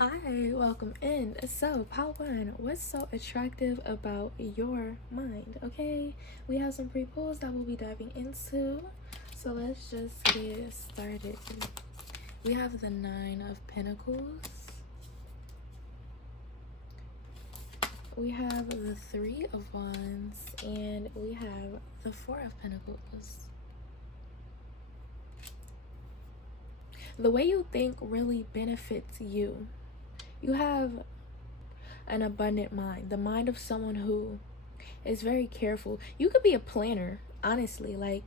Hi, welcome in. So, part one, what's so attractive about your mind? Okay, we have some pre-pulls that we'll be diving into. So, let's just get started. We have the Nine of Pentacles, we have the Three of Wands, and we have the Four of Pentacles. The way you think really benefits you. You have an abundant mind, the mind of someone who is very careful. You could be a planner, honestly. Like,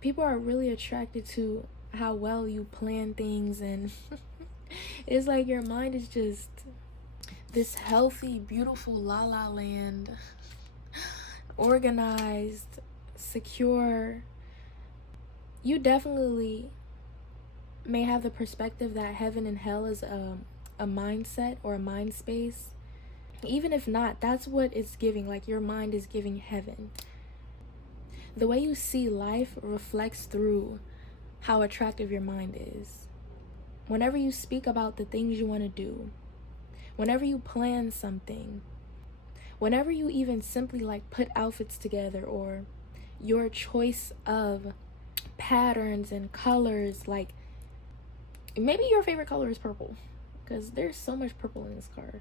people are really attracted to how well you plan things, and it's like your mind is just this healthy, beautiful la la land, organized, secure. You definitely may have the perspective that heaven and hell is a mindset or a mind space. Even if not, that's what it's giving. Like, your mind is giving heaven. The way you see life reflects through how attractive your mind is. Whenever you speak about the things you want to do, whenever you plan something, whenever you even simply like put outfits together, or your choice of patterns and colors, like maybe your favorite color is purple, because there's so much purple in this card.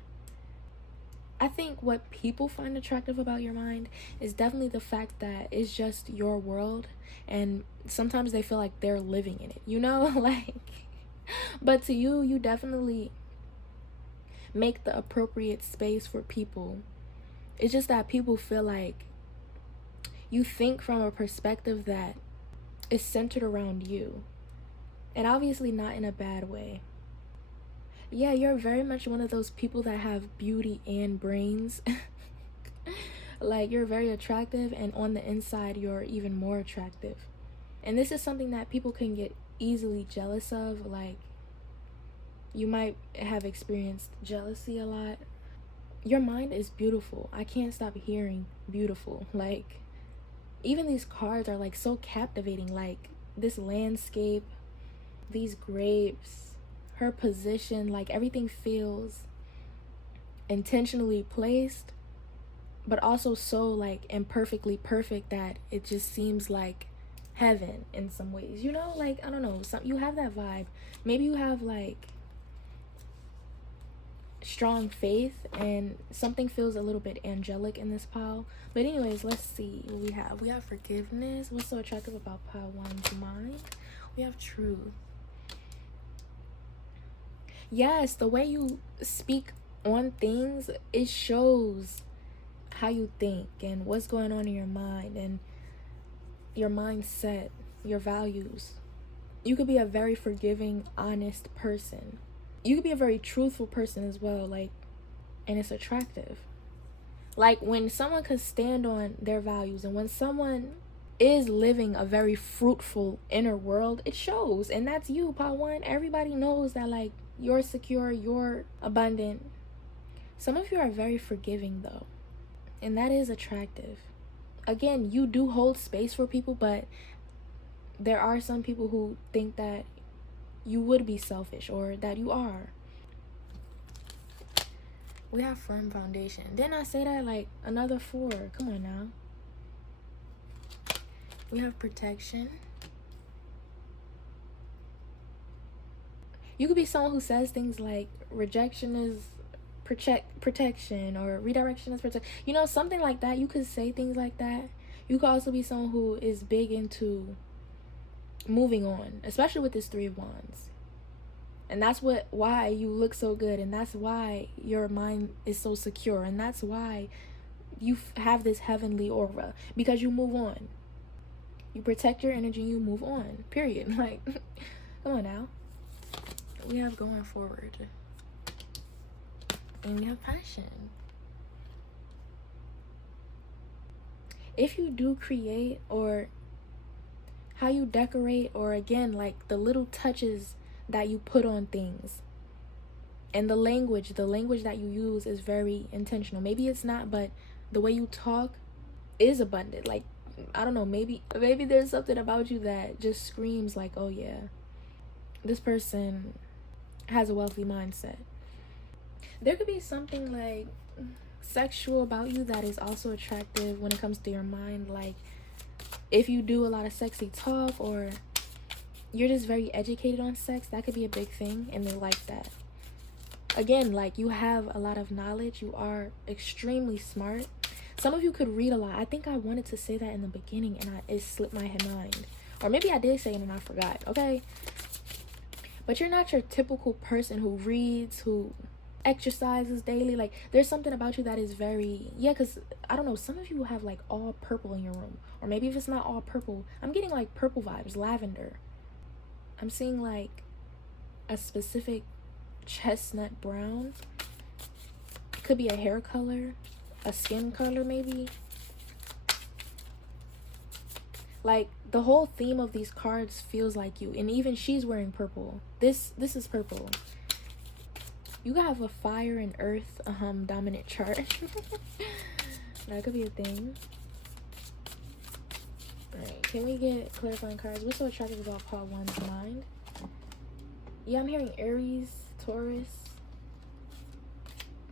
I think what people find attractive about your mind is definitely the fact that it's just your world, and sometimes they feel like they're living in it, you know? Like, but to you, you definitely make the appropriate space for people. It's just that people feel like you think from a perspective that is centered around you, and obviously not in a bad way. Yeah, you're very much one of those people that have beauty and brains. Like, you're very attractive, and on the inside you're even more attractive. And this is something that people can get easily jealous of. Like, you might have experienced jealousy a lot. Your mind is beautiful. I can't stop hearing beautiful. Like, even these cards are like so captivating. Like, this landscape, these grapes, her position, like everything feels intentionally placed, but also so like imperfectly perfect that it just seems like heaven in some ways, you know? Like, I don't know, you have that vibe. Maybe you have like strong faith, and something feels a little bit angelic in this pile. But anyways, let's see what we have forgiveness. What's so attractive about pile one's mind? We have truth. Yes, the way you speak on things, it shows how you think and what's going on in your mind and your mindset, your values. You could be a very forgiving, honest person. You could be a very truthful person as well, like, and it's attractive. Like, when someone could stand on their values, and when someone is living a very fruitful inner world, it shows. And that's you, part one. Everybody knows that, like, you're secure, you're abundant. Some of you are very forgiving though, and that is attractive. Again, you do hold space for people, but there are some people who think that you would be selfish, or that you are. We have firm foundation. Didn't I say that? Like, another 4. Come on now. We have protection. You could be someone who says things like rejection is protection, or redirection is protection. You know, something like that. You could say things like that. You could also be someone who is big into moving on, especially with this 3 of Wands. And that's why you look so good, and that's why your mind is so secure, and that's why you have this heavenly aura, because you move on. You protect your energy, you move on, period. Like, come on now. We have going forward, and we have passion. If you do create, or how you decorate, or again, like the little touches that you put on things, and the language that you use is very intentional. Maybe it's not, but the way you talk is abundant. Like, I don't know, maybe there's something about you that just screams like, oh yeah, this person has a wealthy mindset. There could be something like sexual about you that is also attractive when it comes to your mind. Like if you do a lot of sexy talk, or you're just very educated on sex, that could be a big thing, and they like that. Again, like you have a lot of knowledge, you are extremely smart. Some of you could read a lot. I think I wanted to say that in the beginning and it slipped my mind, or maybe I did say it and I forgot. Okay, but you're not your typical person who reads, who exercises daily. Like there's something about you that is very, yeah, because I don't know, some of you have like all purple in your room, or maybe if it's not all purple, I'm getting like purple vibes, lavender. I'm seeing like a specific chestnut brown. Could be a hair color, a skin color maybe. Like the whole theme of these cards feels like you, and even she's wearing purple. This is purple. You have a fire and earth dominant chart. That could be a thing. Alright, can we get clarifying cards? What's so attractive about Part 1's mind? Yeah, I'm hearing Aries, Taurus.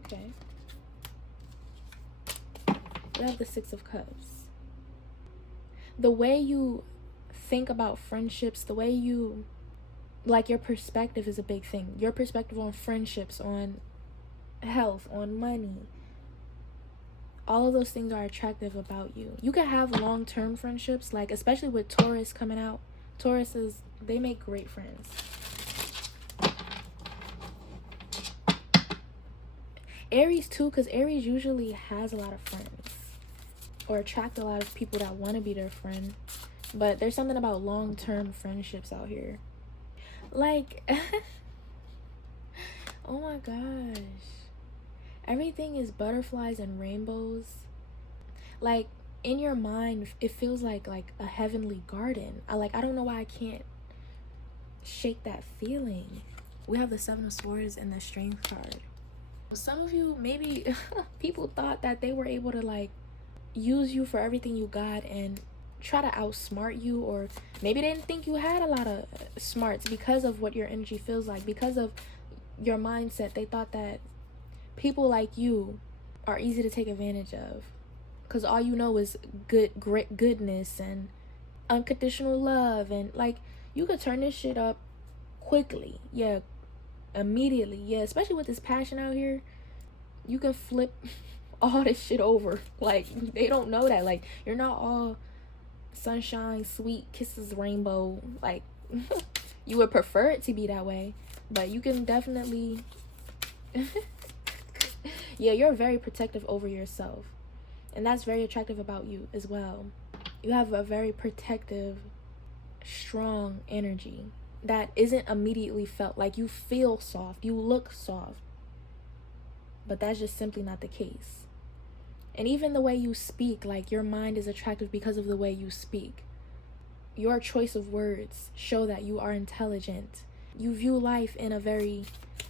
Okay. We have the Six of Cups. The way you think about friendships, the way you, like, your perspective is a big thing. Your perspective on friendships, on health, on money. All of those things are attractive about you. You can have long-term friendships, like, especially with Taurus coming out. Tauruses, they make great friends. Aries too, because Aries usually has a lot of friends, or attract a lot of people that want to be their friend. But there's something about long-term friendships out here. Like, oh my gosh. Everything is butterflies and rainbows. Like, in your mind, it feels like a heavenly garden. I don't know why I can't shake that feeling. We have the Seven of Swords and the Strength card. Some of you, maybe people thought that they were able to like use you for everything you got and try to outsmart you, or maybe they didn't think you had a lot of smarts because of what your energy feels like, because of your mindset. They thought that people like you are easy to take advantage of because all you know is great goodness and unconditional love, and like you could turn this shit up quickly. Yeah, immediately. Yeah, especially with this passion out here, you can flip all this shit over. Like they don't know that. Like you're not all sunshine, sweet kisses, rainbow. Like you would prefer it to be that way, but you can definitely yeah, you're very protective over yourself, and that's very attractive about you as well. You have a very protective, strong energy that isn't immediately felt. Like you feel soft, you look soft, but that's just simply not the case. And even the way you speak, like your mind is attractive because of the way you speak. Your choice of words show that you are intelligent. You view life in a very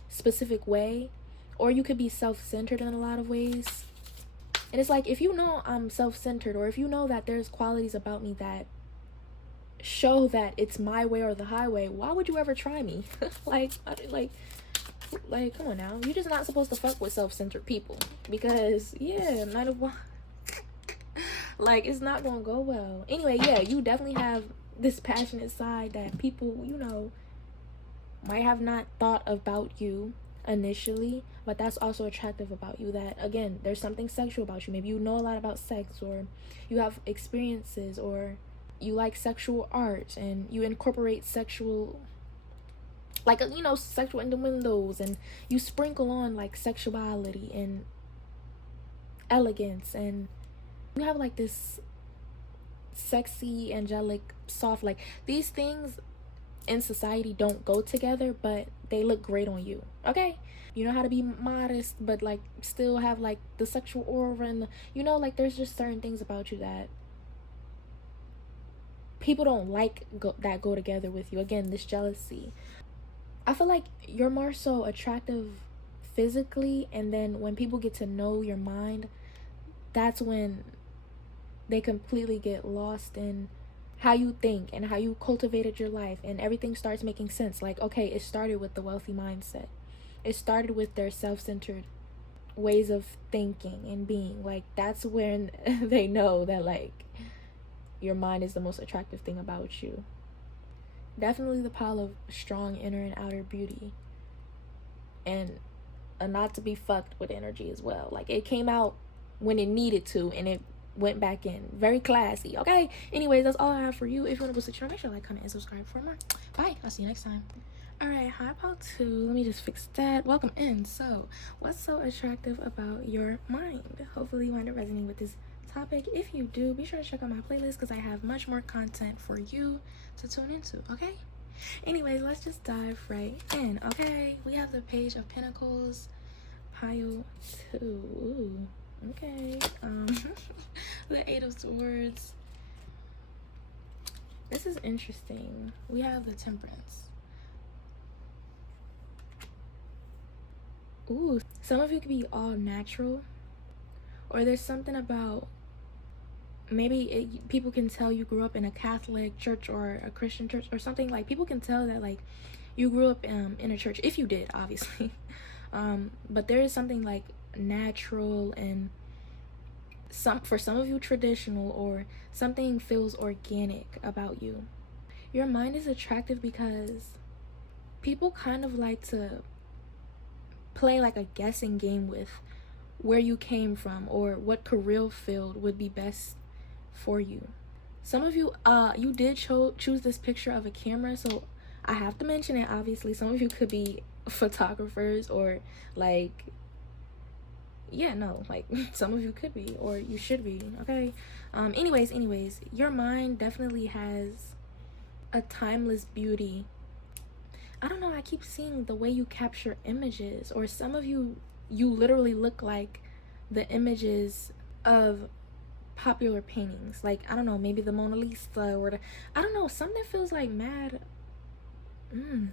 specific way, or you could be self-centered in a lot of ways. And it's like, if you know I'm self-centered, or if you know that there's qualities about me that show that it's my way or the highway, why would you ever try me? like come on now. You're just not supposed to fuck with self-centered people, because yeah, might have like it's not gonna go well. Anyway, yeah, you definitely have this passionate side that people, you know, might have not thought about you initially, but that's also attractive about you. That again, there's something sexual about you. Maybe you know a lot about sex, or you have experiences, or you like sexual art and you incorporate sexual, like, you know, sexual innuendos, and you sprinkle on like sexuality and elegance, and you have like this sexy, angelic, soft, like these things in society don't go together, but they look great on you. Okay, you know how to be modest but like still have like the sexual aura, and you know, like there's just certain things about you that people don't like that go together with you. Again, this jealousy. I feel like you're more so attractive physically, and then when people get to know your mind, that's when they completely get lost in how you think and how you cultivated your life, and everything starts making sense. Like, okay, it started with the wealthy mindset. it started with their self-centered ways of thinking and being. Like, that's when they know that, like, your mind is the most attractive thing about you. Definitely the pile of strong inner and outer beauty, and a not to be fucked with energy as well. Like, it came out when it needed to, and it went back in. Very classy. Okay, anyways, that's all I have for you. If you want to boost the channel, make sure to like, comment, and subscribe for more. Bye, I'll see you next time. Alright, hi about two. Let me just fix that. Welcome in. So, what's so attractive about your mind? Hopefully you wind up resonating with this topic. If you do, be sure to check out my playlist because I have much more content for you to tune into, okay? Anyways, let's just dive right in, okay? We have the Page of Pentacles, pile 2. Ooh, okay. The Eight of Swords. This is interesting. We have the Temperance. Ooh, some of you could be all natural, or there's something about maybe people can tell you grew up in a Catholic church or a Christian church or something. Like, people can tell that, like, you grew up in a church, if you did, obviously. But there is something like natural and for some of you traditional, or something feels organic about you. Your mind is attractive because people kind of like to play like a guessing game with where you came from or what career field would be best for you. Some of you you did choose this picture of a camera, so I have to mention it. Obviously, some of you could be photographers, or like, yeah, no, like, some of you could be, or you should be, okay? Anyways, your mind definitely has a timeless beauty. I don't know, I keep seeing the way you capture images, or some of you literally look like the images of popular paintings. Like, I don't know, maybe the Mona Lisa, or I don't know, something feels like mad.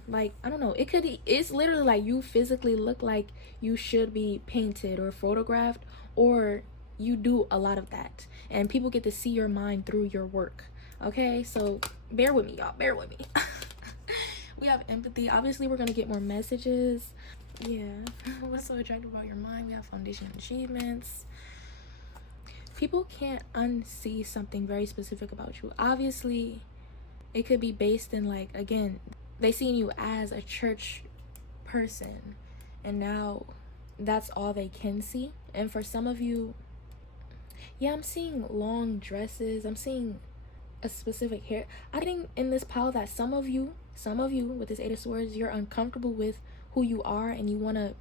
Like, I don't know, it's literally like you physically look like you should be painted or photographed, or you do a lot of that, and people get to see your mind through your work, okay? So bear with me, y'all, bear with me. We have empathy. Obviously, we're gonna get more messages. Yeah. What's so attractive about your mind? We have foundation and achievements. People can't unsee something very specific about you. Obviously, it could be based in, like, again, they seen you as a church person, and now that's all they can see. And for some of you, yeah, I'm seeing long dresses. I'm seeing a specific hair. I'm getting in this pile that some of you with this Eight of Swords, you're uncomfortable with who you are, and you want to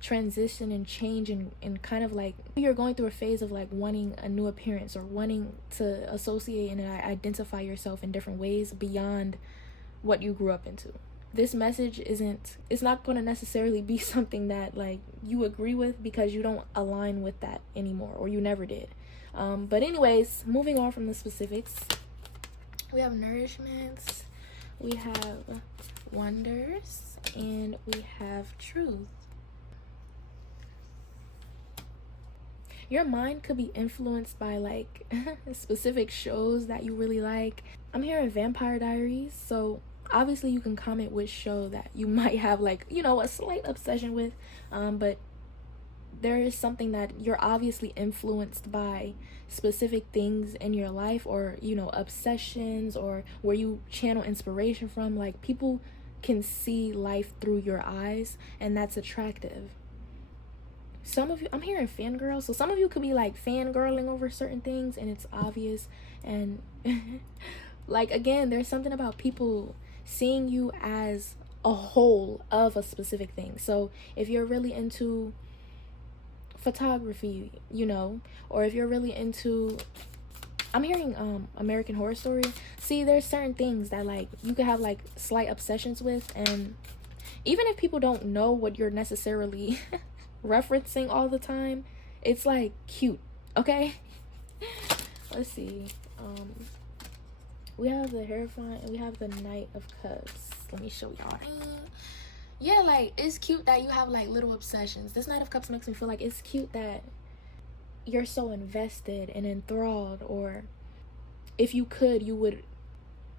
transition and change, and kind of like you're going through a phase of like wanting a new appearance, or wanting to associate and identify yourself in different ways beyond what you grew up into. This message it's not going to necessarily be something that like you agree with, because you don't align with that anymore, or you never did. But anyways, moving on from the specifics, we have nourishments, we have wonders, and we have truth. Your mind could be influenced by like specific shows that you really like. I'm hearing Vampire Diaries, so obviously you can comment which show that you might have, like, you know, a slight obsession with, but there is something that you're obviously influenced by specific things in your life, or, you know, obsessions, or where you channel inspiration from. Like, people can see life through your eyes, and that's attractive. Some of you, I'm hearing fangirl, so some of you could be like fangirling over certain things, and it's obvious. And like, again, there's something about people seeing you as a whole of a specific thing. So if you're really into photography, you know, or if you're really into, I'm hearing American Horror Story. See, there's certain things that like you could have like slight obsessions with, and even if people don't know what you're necessarily referencing all the time, it's like cute, okay? Let's see. We have the Hierophant, and we have the Knight of Cups. Let me show y'all. Yeah, like, it's cute that you have like little obsessions. This Knight of Cups makes me feel like it's cute that you're so invested and enthralled, or if you could, you would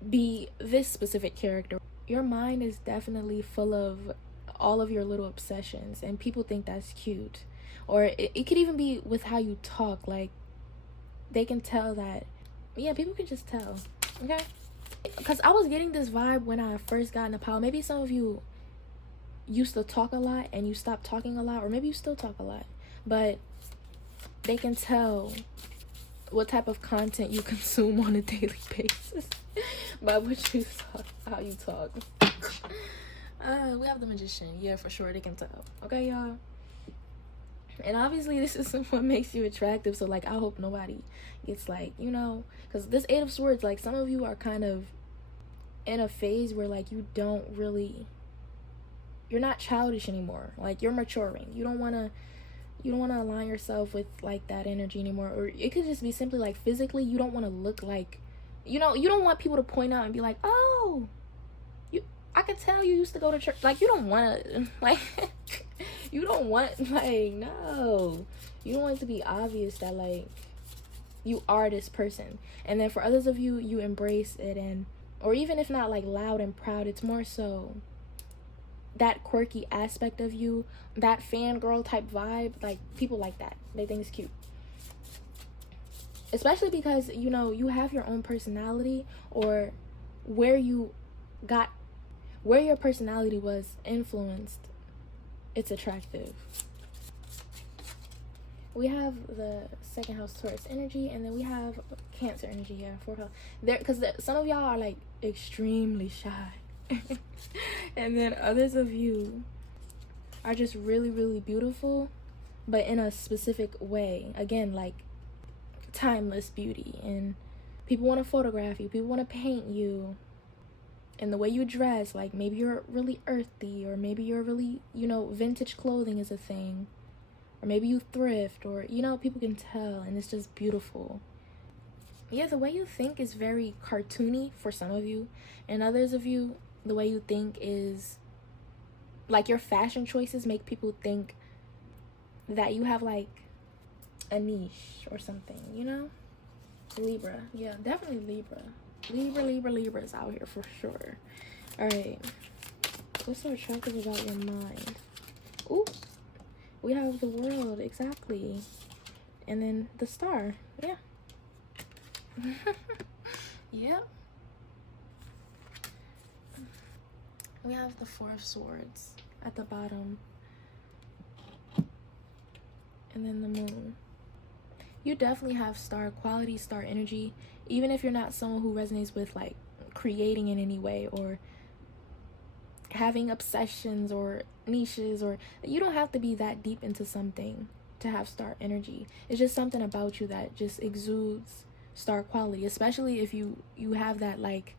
be this specific character. Your mind is definitely full of all of your little obsessions, and people think that's cute. Or it could even be with how you talk. Like, they can tell that, yeah, people can just tell, okay? Because I was getting this vibe when I first got into power. Maybe some of you used to talk a lot and you stopped talking a lot, or maybe you still talk a lot, but they can tell what type of content you consume on a daily basis by what you talk, how you talk. We have the magician. Yeah, for sure, they can tell. Okay, y'all? And obviously this is what makes you attractive, so like I hope nobody gets like, you know, because this 8 of Swords, like some of you are kind of in a phase where like you're not childish anymore. Like, you're maturing. You don't want to align yourself with like that energy anymore. Or it could just be simply like physically you don't want to look like, you know, you don't want people to point out and be like, oh, I could tell you used to go to church. Like, you don't want to, like, you don't want, like, no. You don't want it to be obvious that, like, you are this person. And then for others of you, you embrace it. And, or even if not, like, loud and proud, it's more so that quirky aspect of you, that fangirl type vibe. Like, people like that. They think it's cute. Especially because, you know, you have your own personality, or where your personality was influenced, it's attractive. We have the 2nd house Taurus energy, and then we have Cancer energy. Yeah, 4th house. There, because some of y'all are like extremely shy, and then others of you are just really, really beautiful, but in a specific way. Again, like timeless beauty, and people want to photograph you. People want to paint you. And the way you dress, like maybe you're really earthy, or maybe you're really, you know, vintage clothing is a thing, or maybe you thrift, or, you know, people can tell, and it's just beautiful. Yeah, the way you think is very cartoony for some of you, and others of you, the way you think is like your fashion choices make people think that you have like a niche or something, you know? Libra. Yeah, definitely Libra. Libra's out here for sure. Alright. What's so attractive about your mind? Ooh. We have the World, exactly. And then the Star. Yeah. Yep. We have the 4 of Swords at the bottom. And then the Moon. You definitely have star quality, star energy, even if you're not someone who resonates with like creating in any way, or having obsessions or niches, or you don't have to be that deep into something to have star energy. It's just something about you that just exudes star quality, especially if you have that like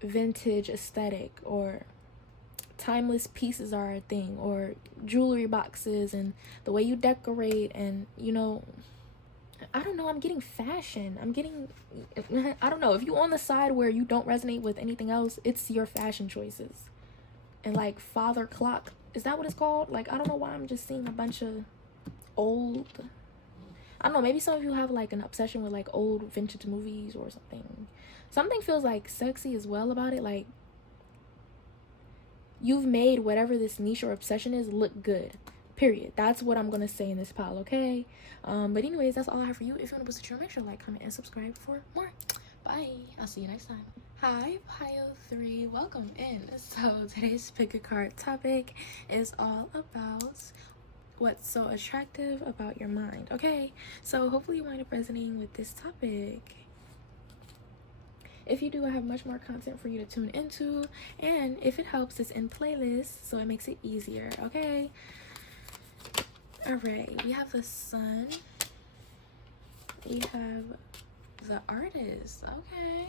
vintage aesthetic, or timeless pieces are a thing, or jewelry boxes, and the way you decorate, and, you know, I don't know, I'm getting fashion. I don't know. If you on the side where you don't resonate with anything else, it's your fashion choices. And like Father Clock, is that what it's called? Like, I don't know why I'm just seeing a bunch of old, I don't know, maybe some of you have like an obsession with like old vintage movies or something. Something feels like sexy as well about it. Like, you've made whatever this niche or obsession is look good. Period. That's what I'm gonna say in this pile, okay? But anyways, that's all I have for you. If you want to boost the channel, make sure to like, comment, and subscribe for more. Bye. I'll see you next time. Hi, Pile 3. Welcome in. So today's pick a card topic is all about what's so attractive about your mind. Okay, so hopefully you wind up resonating with this topic. If you do, I have much more content for you to tune into, and if it helps, it's in playlists, so it makes it easier. Okay. Alright, we have the Sun. We have the Artist. Okay.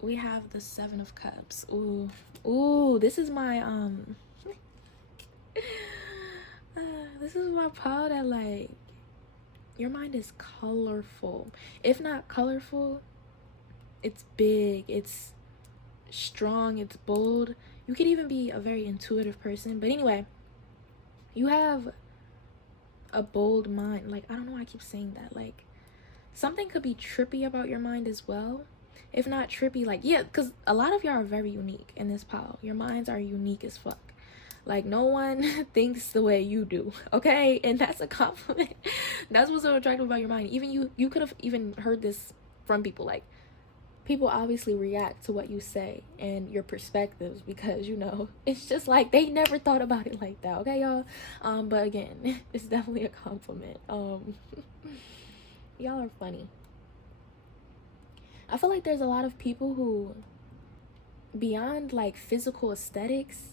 We have the 7 of Cups. Ooh, this is my this is my pile that, like, your mind is colorful. If not colorful, it's big, it's strong, it's bold. You could even be a very intuitive person. But anyway, you have a bold mind. Like, I don't know why I keep saying that. Like, something could be trippy about your mind as well. if not trippy, like, yeah, because a lot of y'all are very unique in this pile. Your minds are unique as fuck. Like, no one thinks the way you do, okay? And that's a compliment. That's what's so attractive about your mind. Even you could have even heard this from people. Like, people obviously react to what you say and your perspectives because, you know, it's just like they never thought about it like that, okay, y'all? But again, it's definitely a compliment. Y'all are funny. I feel like there's a lot of people who, beyond like physical aesthetics,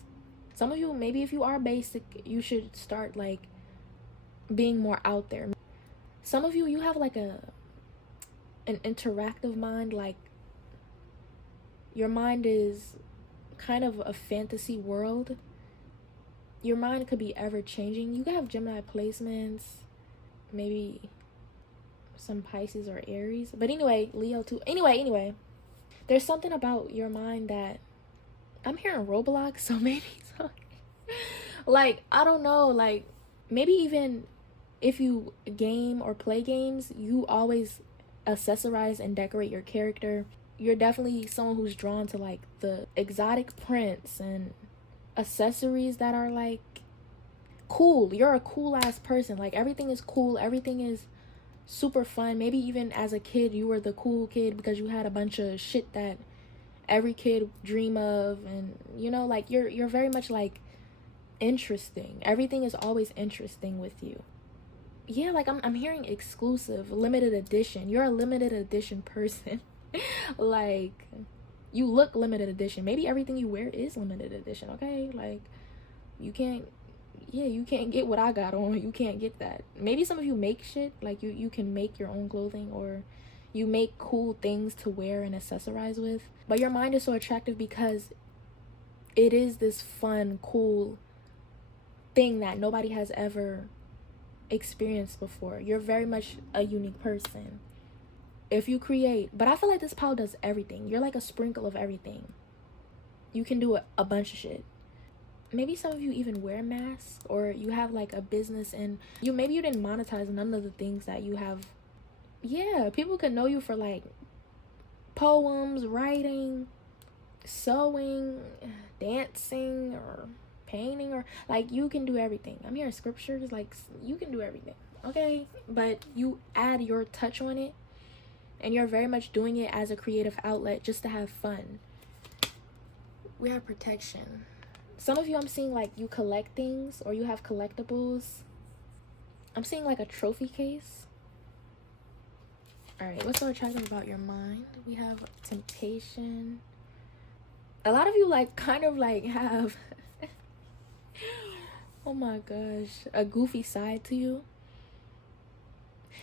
some of you, maybe if you are basic, you should start like being more out there. Some of you, you have like an interactive mind. Like, your mind is kind of a fantasy world. Your mind could be ever changing. You could have Gemini placements, maybe some Pisces or Aries, but anyway, Leo too. Anyway, there's something about your mind that I'm hearing Roblox, so maybe so, like, I don't know, like, maybe even if you game or play games, you always accessorize and decorate your character. You're definitely someone who's drawn to like the exotic prints and accessories that are like cool. You're a cool ass person. Like, everything is cool, everything is super fun. Maybe even as a kid you were the cool kid because you had a bunch of shit that every kid dream of, and you know, like, you're very much like interesting. Everything is always interesting with you. Yeah, like, I'm hearing exclusive, limited edition. You're a limited edition person. Like, you look limited edition. Maybe everything you wear is limited edition, okay? Like, you can't get what I got on. You can't get that. Maybe some of you make shit, like you can make your own clothing, or you make cool things to wear and accessorize with. But your mind is so attractive because it is this fun, cool thing that nobody has ever experienced before. You're very much a unique person. If you create, but I feel like this pile does everything. You're like a sprinkle of everything. You can do a bunch of shit. Maybe some of you even wear masks, or you have like a business and maybe you didn't monetize none of the things that you have. Yeah, people can know you for like poems, writing, sewing, dancing, or painting, or like, you can do everything. I'm hearing scriptures, like, you can do everything, okay? But you add your touch on it, and you're very much doing it as a creative outlet just to have fun. We have protection. Some of you, I'm seeing like you collect things, or you have collectibles. I'm seeing like a trophy case. All right, what's so attractive about your mind? We have temptation. A lot of you like kind of like have oh my gosh, a goofy side to you.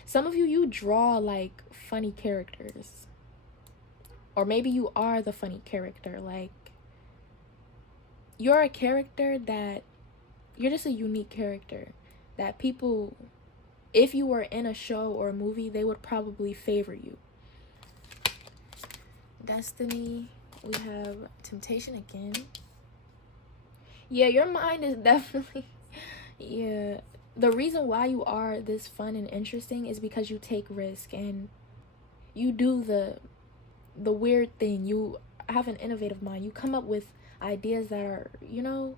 Some of you, you draw like funny characters, or maybe you are the funny character. Like, you're a character that you're just a unique character that people, if you were in a show or a movie, they would probably favor you. Destiny. We have temptation again. Yeah, your mind is definitely yeah. The reason why you are this fun and interesting is because you take risk and you do the weird thing. You have an innovative mind. You come up with ideas that are, you know,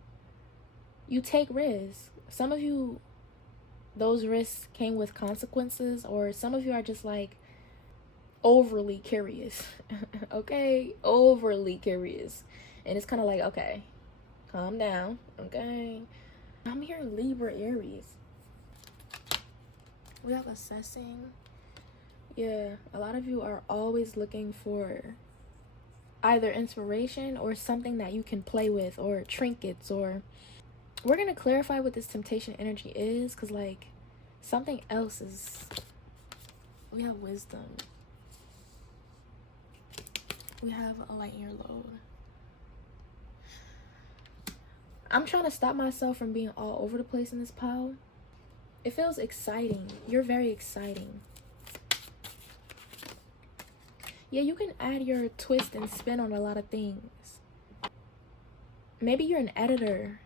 you take risks. Some of you, those risks came with consequences, or some of you are just like overly curious. Okay, overly curious, and it's kind of like, okay, calm down, okay? I'm hearing Libra, Aries. We have assessing. Yeah, a lot of you are always looking for either inspiration or something that you can play with, or trinkets, or we're gonna clarify what this temptation energy is, because like something else is. We have wisdom. We have a lighten your load. I'm trying to stop myself from being all over the place in this pile. It feels exciting. You're very exciting. Yeah, you can add your twist and spin on a lot of things. Maybe you're an editor.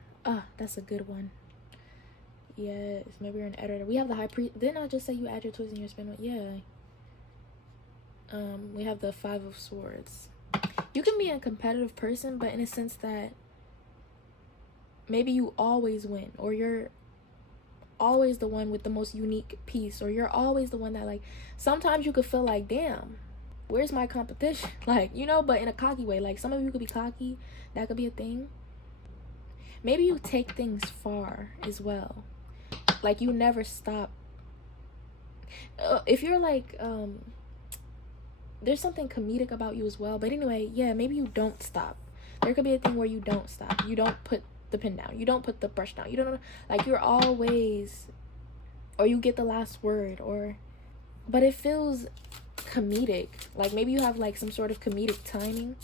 That's a good one. Yes, maybe you're an editor. We have the high priest. Didn't I just say you add your twist and your spin on? Yeah. We have the Five of Swords. You can be a competitive person, but in a sense that maybe you always win, or you're always the one with the most unique piece, or you're always the one that, like, sometimes you could feel like, damn, where's my competition? Like, you know, but in a cocky way. Like, some of you could be cocky. That could be a thing. Maybe you take things far as well. Like, you never stop. If you're like, there's something comedic about you as well. But anyway, yeah, maybe you don't stop. There could be a thing where you don't stop. You don't put the pen down. You don't put the brush down. You don't, like, you're always, or you get the last word, or, but it feels comedic. Like, maybe you have like some sort of comedic timing.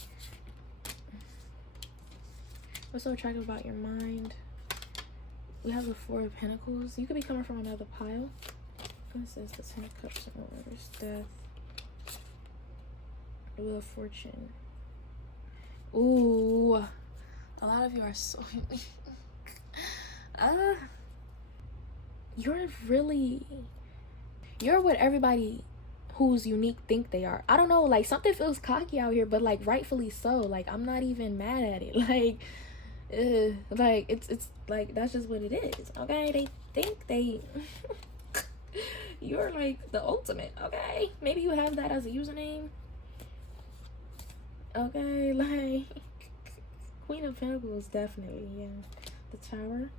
What's so attractive about your mind? We have the Four of Pentacles. You could be coming from another pile. This is the Ten of Cups in reverse, Death. The Wheel of Fortune. Ooh, a lot of you are so you're what everybody who's unique think they are. I don't know, like, something feels cocky out here, but like rightfully so. Like, I'm not even mad at it. Like it's like, that's just what it is. Okay, they think they you're like the ultimate. Okay, maybe you have that as a username. Okay, like Queen of Pentacles, definitely. Yeah, the Tower.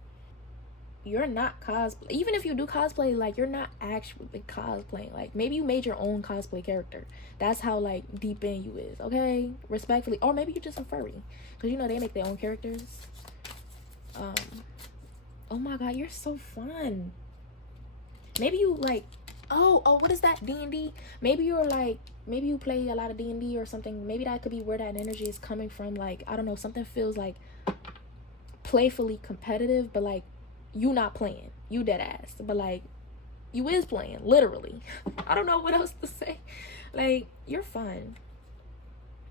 You're not cosplay. Even if you do cosplay, like, you're not actually cosplaying. Like, maybe you made your own cosplay character. That's how, like, deep in you is. Okay, respectfully. Or maybe you're just a furry, because you know they make their own characters. Oh my god, you're so fun. Maybe you like, oh, what is that, D&D? Maybe you're like, maybe you play a lot of D&D or something. Maybe that could be where that energy is coming from. Like, I don't know, something feels like playfully competitive, but like you not playing, you dead ass, but like you is playing, literally. I don't know what else to say. Like, you're fun.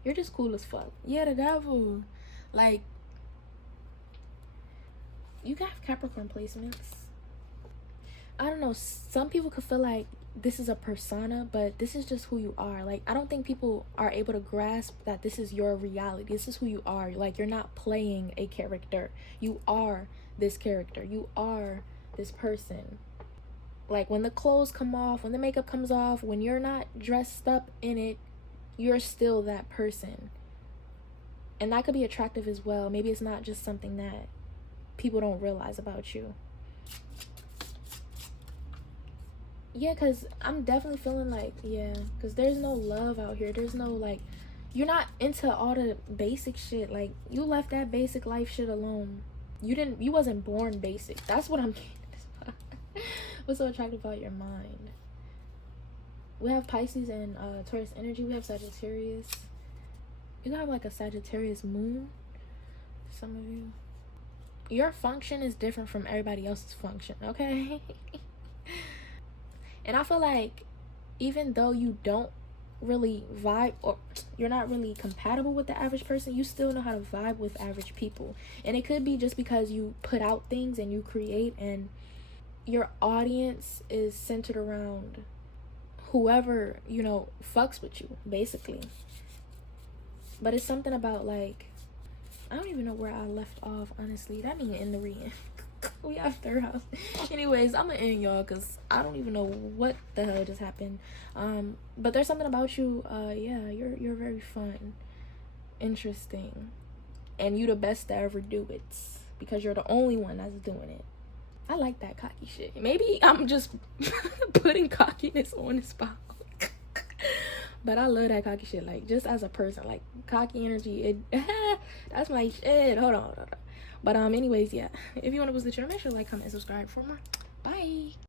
You're just cool as fuck. Yeah, the Devil. Like, you got Capricorn placements. I don't know, some people could feel like this is a persona, but this is just who you are. Like, I don't think people are able to grasp that this is your reality. This is who you are. Like, you're not playing a character. You are this character. You are this person. Like, when the clothes come off, when the makeup comes off, when you're not dressed up in it, you're still that person. And that could be attractive as well. Maybe it's not just something that people don't realize about you. Yeah, because I'm definitely feeling like, yeah, because there's no love out here. There's no, like, you're not into all the basic shit. Like, you left that basic life shit alone. You wasn't born basic. That's what I'm getting. What's so attractive about your mind? We have Pisces and Taurus energy. We have Sagittarius. You have like a Sagittarius moon. Some of you. Your function is different from everybody else's function, okay? And I feel like even though you don't really vibe, or you're not really compatible with the average person, you still know how to vibe with average people. And it could be just because you put out things and you create, and your audience is centered around whoever, you know, fucks with you, basically. But it's something about, like, I don't even know where I left off, honestly. That mean in the reading. We have third house. Anyways, I'm gonna end y'all because I don't even know what the hell just happened. But there's something about you. Yeah, you're very fun, interesting, and you the best to ever do it, because you're the only one that's doing it. I like that cocky shit. Maybe I'm just putting cockiness on the spot. But I love that cocky shit. Like, just as a person, like, cocky energy, that's my shit. Hold on. But anyways, yeah, if you want to visit the channel, make sure to like, comment, and subscribe for more. Bye.